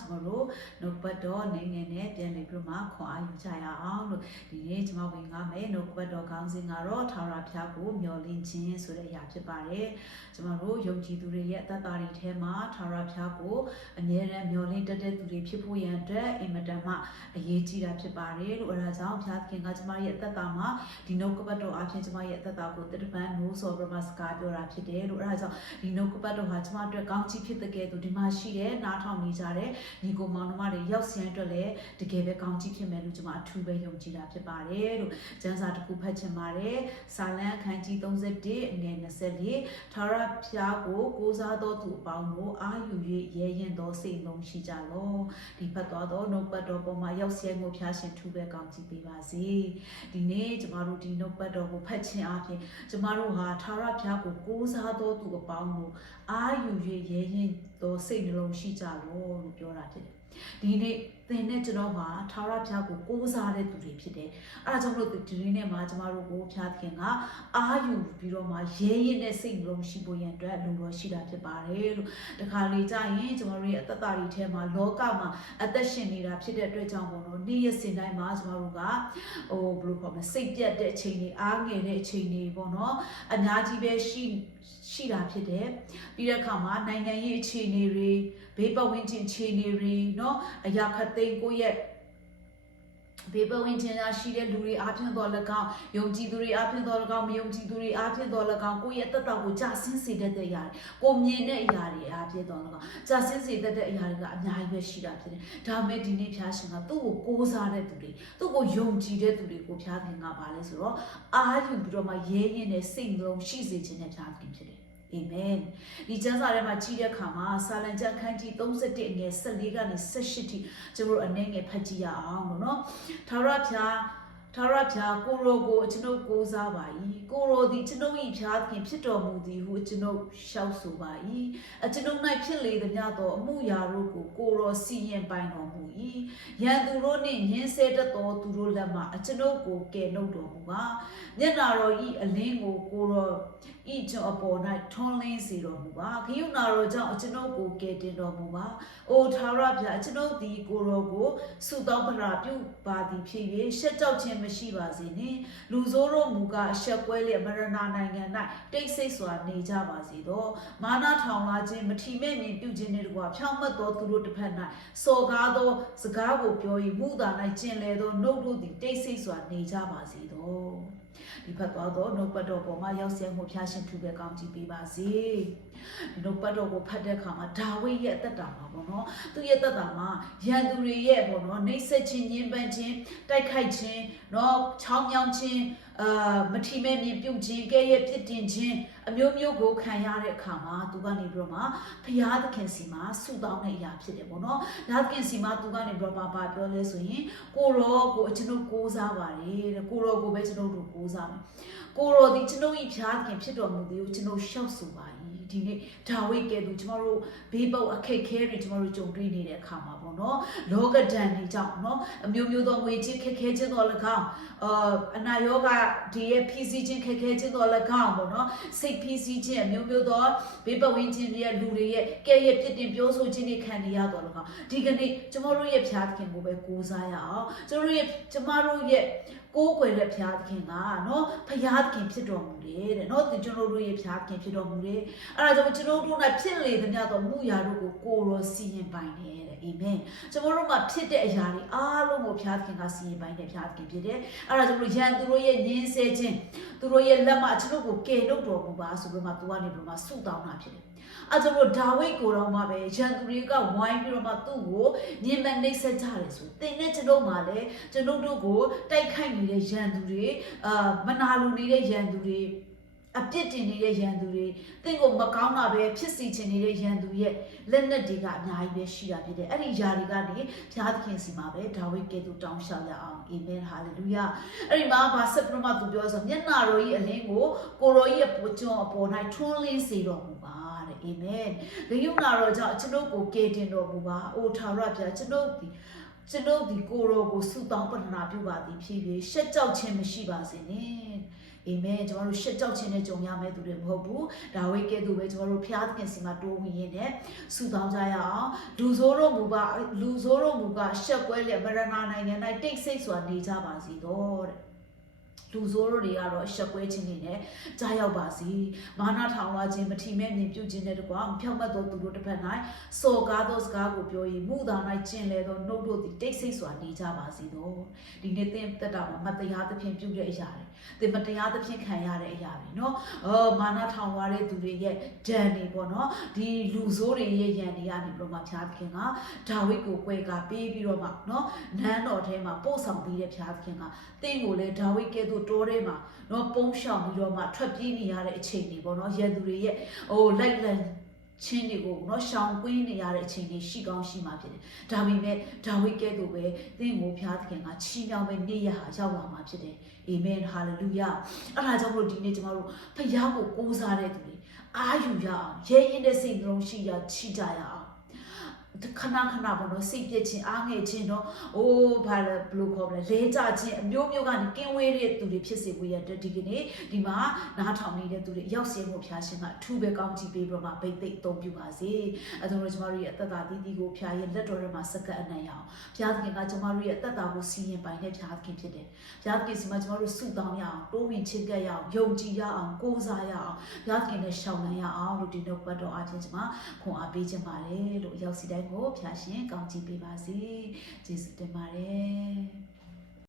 ကျွန်တော်တို့နှုတ်ပတ်တော်နေငယ်နဲ့ပြန်နေပြီးမှခွန်အားယူကြရအောင်လို့ဒီနေ့ကျွန်တော်ဝင်ကားမယ်နှုတ်ပတ်တော်ခေါင်းစဉ်ကတော့ထာဝရဘုရားကိုမျှော်လင့်ခြင်းဆိုတဲ့အရာဖြစ်ပါတယ်ကျွန်တော်တို့ယုံကြည်သူတွေရဲ့အသက်တာတွေထဲမှာထာဝရဘုရားကိုအမြဲတမ်းမျှော်လင့်တတ်တဲ့သူတွေဖြစ်ဖို့ရန်အတွက်အင်မတန်မှအရေးကြီးတာဖြစ်ပါတယ်လို့အဲဒါကြောင့်ဘုရားသခင်ကကျွန်မရဲ့အသက်တာမှာဒီနှုတ်ပတ်တော်အပြင်ကျွန်မရဲ့အသက်တာကိုတတပံနိုးစော်ပြမစကားပြောတာဖြစ်တယ်လို့အဲဒါကြောင့်ဒီနှုတ်ပတ်တော်ဟာကျွန်မအတွက်ကောင်းချီးဖြစ်တဲ့ကဲသူဒီမှာရှိတဲ့နားထောင်နေကြတဲ့ညီကိုမောင်နှမတွေရောက်စရန်အတွက်လည်းတကယ်ပဲကောင်းချီးဖြစ်မယ်လို့ကျွန်မအထူးပဲယုံကြည်တာဖြစ်ပါတယ်လို့ကျမ်းစာတစ်ခုဖတ်ချင်ပါတယ်စာလံအခန်းကြီး31အငယ်24ထာဝရဘုရားကိုကိုးစားသောသူအပေါင်းတို့အာယူ၍ရဲရင်သောစိတ်လုံးရှိကြလောဒီဖတ်သွားသောနှုတ်ပတ်တော်ပေါ်မှာရောက်စရန်ကိုဖျားရှင်ထူးပဲကောင်းချီးပေးပါစေဒီနေ့ကျွန်တော်တို့ဒီနှုတ်ပတ်တော်ကိုဖတ်ခြင်းအပြင်ကျွန်တော်တို့ဟာထာဝရဘုရားကိုကိုးစားသောသူအပေါင်းတို့အာယူ၍ရဲရင်သောစိတ်နှလုံးရှိကြလောလို့ပြောတာဖြစ်တယ်ဒီနေ့သင်နဲ့ကျွန်တော်ဟာထာဝရဘုရားကိုကိုးစားတဲ့သူတွေဖြစ်တယ်။အဲဒါကြောင့်မလို့ဒီနေ့မှာကျမတို့ကိုဘုရားသခင်ကအာယူပြီးတော့မှရဲရင်တဲ့စိတ်နှလုံးရှိဖို့ရန်အတွက်လုံတော်ရှိတာဖြစ်ပါတယ်လို့တခါလေကြာရင်ကျမတို့ရဲ့အသက်တာတွေထဲမှာလောကမှာအသက်ရှင်နေတာဖြစ်တဲ့အတွက်ကြောင့်ပေါ့နော်နေ့ရက်စဉ်တိုင်းမှာကျမတို့ကဘယ်လိုခေါ်မလဲစိတ်ပြတ်တဲ့အချိန်တွေအားငယ်တဲ့အချိန်တွေပေါ့နော်အများကြီးပဲရှိတာဖြစ်တယ်ပြီးတဲ့အခါမှာနိုင်ငံရေးအခြေအနေတွေဘေးပတ်ဝန်းကျင်အခြေအနေတွေเนาะအရာခတ်သိမ်းကိုရဲ့ဘေးပတ်ဝန်းကျင်ရှိတဲ့လူတွေအားဖြင့်တော်၎င်းယုံကြည်သူတွေအားဖြင့်တော်၎င်းမယုံကြည်သူတွေအားဖြင့်တော်၎င်းကိုရဲ့တက်တော်ကိုကြာဆင်းစေတဲ့အရာကိုမြင်တဲ့အရာတွေအားဖြင့်တော်၎င်းကြာဆင်းစေတဲ့အရာတွေကအများကြီးပဲရှိတာဖြစ်တယ်ဒါပေမဲ့ဒီနေ့ဖျားရှင်ကသူ့ကိုကိုးစားတဲ့သူတွေသူ့ကိုယုံကြည်တဲ့သူတွေကိုဖျားခင်ကပါလဲဆိုတော့အားယူပြီးတော့မှရဲရင်တဲ့စိတ်လုံးရှိစေခြင်းနဲ့ဖျားခင်ဖြစ်တယ်အာမင်ဒီကျမ်းစာထဲမှာကြည့်တဲ့အခါမှာစာလံကျမ်းခန်းကြီး31အငယ်14ကနေ18ထိကျွန်တော်အနေငယ်ဖတ်ကြည့်ရအောင်လို့နော်ထာဝရဘုရားကိုရောကိုကျွန်ုပ်ကိုးစားပါ၏ကိုရောသည်ကျွန်ုပ်၏ဘုရားသခင်ဖြစ်တော်မူသည်ဟုကျွန်ုပ်ရှောက်ဆိုပါ၏ကျွန်ုပ်၌ဖြစ်လေသည်များသောအမှုရာတို့ကိုကိုရောစီရင်ပိုင်တော်မူ၏ရန်သူတို့နှင့်ညှင်းဆဲတတ်သောသူတို့လက်မှကျွန်ုပ်ကိုကယ်နှုတ်တော်မူပါမျက်နာတော်၏အလင်းကိုကိုရောဤကျွန်အပေါ်၌ထွန်းလင်းစေတော်မူပါခရုဏာတော်ကြောင့်ကျွန်ုပ်ကိုကယ်တင်တော်မူပါအိုထာဝရဘုရားကျွန်ုပ်သည်ကိုရောကိုဆုတောင်းပရာပြုပါသည်ဖြစ်၍ရှက်ကြောက်ခြင်းမရှိပါစေနှင့်လူဆိုးတို့မူကားအဆက်ကွဲလျက်မရဏနိုင်ငံ၌တိတ်ဆိတ်စွာနေကြပါစေသောမာနထောင်လာခြင်းမထီမဲ့မြင်ပြုခြင်းနှင့်တကွာဖြောင့်မတ်သောသူတို့တစ်ဖက်၌စော်ကားသောစကားကိုပြော၍မူသာ၌ကျင်လေသောနှုတ်တို့သည်တိတ်ဆိတ်စွာနေကြပါစေသောဒီဖတ်သွားတော့နှုတ်ပတ်တော်ပေါ်မှာရောက်စဲမှုဖျားရှင်ထူပဲကောင်းချီးပေးပါစေဒီနှုတ်ပတ်တော်ကိုဖတ်တဲ့အခါမှာဒါဝိဒ်ရဲ့အသက်တာမှာပေါ့နော်သူရဲ့အသက်တာမှာရန်သူတွေရဲ့ပေါ့နော်နှိပ်စက်ခြင်းညှဉ်းပန်းခြင်းတိုက်ခိုက်ခြင်းနော်ချောင်းမြောင်းခြင်းမထီမဲ့မြင်ပြုတ်ခြင်းကဲရဲ့ပြစ်တင်ခြင်းအမျိုးမျိုးကိုခံရတဲ့အခါမှာသူကနေပြီးတော့မှဘုရားသခင်စီမှာဆုတောင်းတဲ့အရာဖြစ်တယ်ပေါ့နော်ဘုရားသခင်စီမှာသူကနေပြီးတော့ဘာပြောလဲဆိုရင်ကိုရောကိုကျွန်တော်ကိုးစားပါတယ်တဲ့ကိုရောကိုပဲကျွန်တော်တို့ကိုးစားမယ်ကိုရောဒီကျွန်တော်ဤဘုရားသခင်ဖြစ်တော်မူသည်ကိုကျွန်တော်ရှောက်ဆိုပါဒီနေ့ဒါဝိဒ်ကဲ့သို့ကျမတို့ဘေးပေါက်အခက်ခဲတွေကျမတို့ကြုံတွေ့နေတဲ့အခါမှာပေါ့နော်လောကဒဏ်တွေကြောင့်နော်အမျိုးမျိုးသောငွေကြေးခက်ခဲခြင်းတော်၎င်းအနာရောဂါဒီရဲ့ဖိစီးခြင်းခက်ခဲခြင်းတော်၎င်းပေါ့နော်စိတ်ဖိစီးခြင်းအမျိုးမျိုးသောဘေးပတ်ဝန်းကျင်တွေရဲ့လူတွေရဲ့ကဲ့ရဲ့ပြစ်တင်ပြောဆိုခြင်းတွေခံနေရတော်၎င်းဒီကနေ့ကျမတို့ရဲ့ဘုရားသခင်ကိုပဲကိုးစားရအောင်ကျမတို့ရဲ့ကိုးကွယ်တဲ့ဘုရားသခင်ကနော်ဘုရားသခင်ဖြစ်တော်မူတယ်တဲ့နော်ကျွန်တော်တို့ရဲ့ဘုရားသခင်ဖြစ်တော်မူတယ်အဲ့ဒါကြောင့်ကျွန်တော်တို့၌ဖြစ်လေသမျှသောမူရာတို့ကိုကိုရောစီရင်ပိုင်တယ်တဲ့အာမင်ကျွန်တော်တို့မှာဖြစ်တဲ့အရာတွေအားလုံးကိုဘုရားသခင်ကစီရင်ပိုင်တဲ့ဘုရားသခင်ဖြစ်တယ်အဲ့ဒါကြောင့်ရန်သူတို့ရဲ့ညှင်းဆဲခြင်းသူတို့ရဲ့လက်မှကျွန်တော်ကိုကယ်နှုတ်တော်မူပါဆိုပြီးမှသူကနေပြီးမှဆုတောင်းတာဖြစ်တယ်အဲကြောင့်ဒါဝိဒ်ကိုတော့မှပဲရန်သူတွေကဝိုင်းပြီးတော့မှသူ့ကိုညှဉ်းပန်းနှိပ်စက်ကြတယ်ဆိုသင်နဲ့ကျွန်တော်မှလည်းကျွန်တော်တို့ကိုတိုက်ခိုက်နေတဲ့ရန်သူတွေမနာလိုနေတဲ့ရန်သူတွေအပြစ်တင်နေတဲ့ရန်သူတွေသင်ကိုမကောင်းတာပဲဖြစ်စီချင်နေတဲ့ရန်သူရဲ့လက်နက်တွေကအများကြီးပဲရှိတာဖြစ်တယ်အဲ့ဒီຢာတွေကနေဘုရားသခင်စီမှာပဲဒါဝိဒ်ကဲ့သို့တောင်းလျှောက်ရအောင်အာမင်ဟာလေလုယာအဲ့ဒီမှာဘာဆက်ပြမသူပြောဆိုမျက်နာတော်ကြီးအလင်းကိုကိုရောကြီးရဲ့ပေါ်ကျွန်းအပေါ်၌ထွန်းလင်းစေတော်မူပါတဲ့အာမင်ဂရုဏာတော်ကြောင့်ကျွန်ုပ်ကိုကယ်တင်တော်မူပါအိုထာဝရဘုရားကျွန်ုပ်ဒီကိုရောကိုဆုတောင်းပတနာပြုပါသည်ဖြစ်ပြီးရှက်ကြောက်ခြင်းမရှိပါစေနဲ့ အာမင်ကျွန်တော်တို့ရှစ်ကြောက်ခြင်းနဲ့ကြုံရမယ့်သူတွေမဟုတ်ဘူးဒါဝိကဲ့သို့ပဲကျွန်တော်တို့ဖျားသခင်စီမှာတိုးဝင်ရင်းနဲ့ဆုတောင်းကြရအောင်လူဆိုးတို့မူကရှက်ကွဲလျက်ဗရဏနိုင်ငံ၌တိတ်ဆိတ်စွာနေကြပါစေတော့တဲ့လူဆိုးတို့တွေကတော့ရှက်ကွဲခြင်းတွေနဲ့ကြားရောက်ပါစေမာနထောင်လွှာခြင်းမထီမဲ့မြင်ပြုခြင်းတဲ့တကွာဖြောက်မတ်သောသူတို့တစ်ဖက်၌စော်ကားသောစကားကိုပြော၍မူသာ၌ကျင်လေသောနှုတ်တို့သည်တိတ်ဆိတ်စွာနေကြပါစေတော့ဒီနေ့သင်တက်တာမှာမတရားသဖြင့်ပြုတဲ့အရာတွေသင်မတရားသဖြင့်ခံရတဲ့အရာတွေเนาะမာနထောင်လွှာတဲ့သူတွေရဲ့ဒဏ်တွေပေါ့เนาะဒီလူဆိုးတွေရဲ့ရန်တွေကနေပြီးတော့မှဖျားသခင်ကဒါဝိဒ်ကိုကွဲကားပေးပြီးတော့မှเนาะနန်းတော်ထဲမှာပို့ဆောင်ပြီးတဲ့ဖျားသခင်ကသင်ကိုလည်းဒါဝိဒ်ကဲ့သို့တိုးထဲမှာเนาะပုံရှောင်ပြီးတော့မှထွက်ပြေးနေရတဲ့အချိန်တွေပေါ့เนาะရန်သူတွေရဲ့လိုက်လံချင်းတွေကိုเนาะရှောင်ကွင်းနေရတဲ့အချိန်တွေရှိကောင်းရှိမှဖြစ်တယ်။ဒါပေမဲ့ဒါဝိဒ်ကဲ့သို့ပဲသင်ကိုဖျားသခင်ကချီးမြှောက်မဲ့နေ့ရက်ဟာရောက်လာမှာဖြစ်တယ်။အာမင်ဟာလေလုယာ။အဲ့ဒါကြောင့်မို့ဒီနေ့ကျွန်တော်တို့ဖခင်ကိုကိုးစားတဲ့သူတွေအာယူရအောင်ရဲရင်တဲ့စိတ်နှလုံးရှိကြရအောင်ခဏပေါ့နော်စိတ်ပြည့်ခြင်းအားငယ်ခြင်းတော့ဘာလဲဘလို့ခေါ်မလဲလဲကြခြင်းအမျိုးမျိုးကနေကင်းဝေးတဲ့သူတွေဖြစ်စေဖို့ရတဲ့ဒီကနေ့ဒီမှာနားထောင်နေတဲ့သူတွေရောက်စင်းဖို့ဖျားရှင်ကအထူးပဲကောင်းချီးပေးပြီးတော့မှဗိတ်သိက်အသုံးပြုပါစေအဲဒါကြောင့်ကျွန်တော်တို့ရဲ့အသက်တာတည်တည်ကိုဖျားရဲ့လက်တော်ထဲမှာစက္ကပ်အနံ့ရအောင်ဖျားသခင်ကကျွန်တော်တို့ရဲ့အသက်တာကိုစီရင်ပိုင်တဲ့ဖျားသခင်ဖြစ်တယ်ဖျားသခင်စီမှာကျွန်တော်တို့ဆုတောင်းရအောင်တိုးဝင်ချစ်ကပ်ရအောင်ယုံကြည်ရအောင်ကိုးစားရအောင်ဖျားသခင်နဲ့ရှောင်လန်းရအောင်လို့ဒီနောက်ပတ်တော်အားဖြင့်ကျွန်မခွန်အားပေးခြင်းပါတယ်လို့ရောက်စီတိုင်းကိုဖျားရှင်ကောင်းချီးပေးပါစေကျေးဇူးတင်ပါတယ်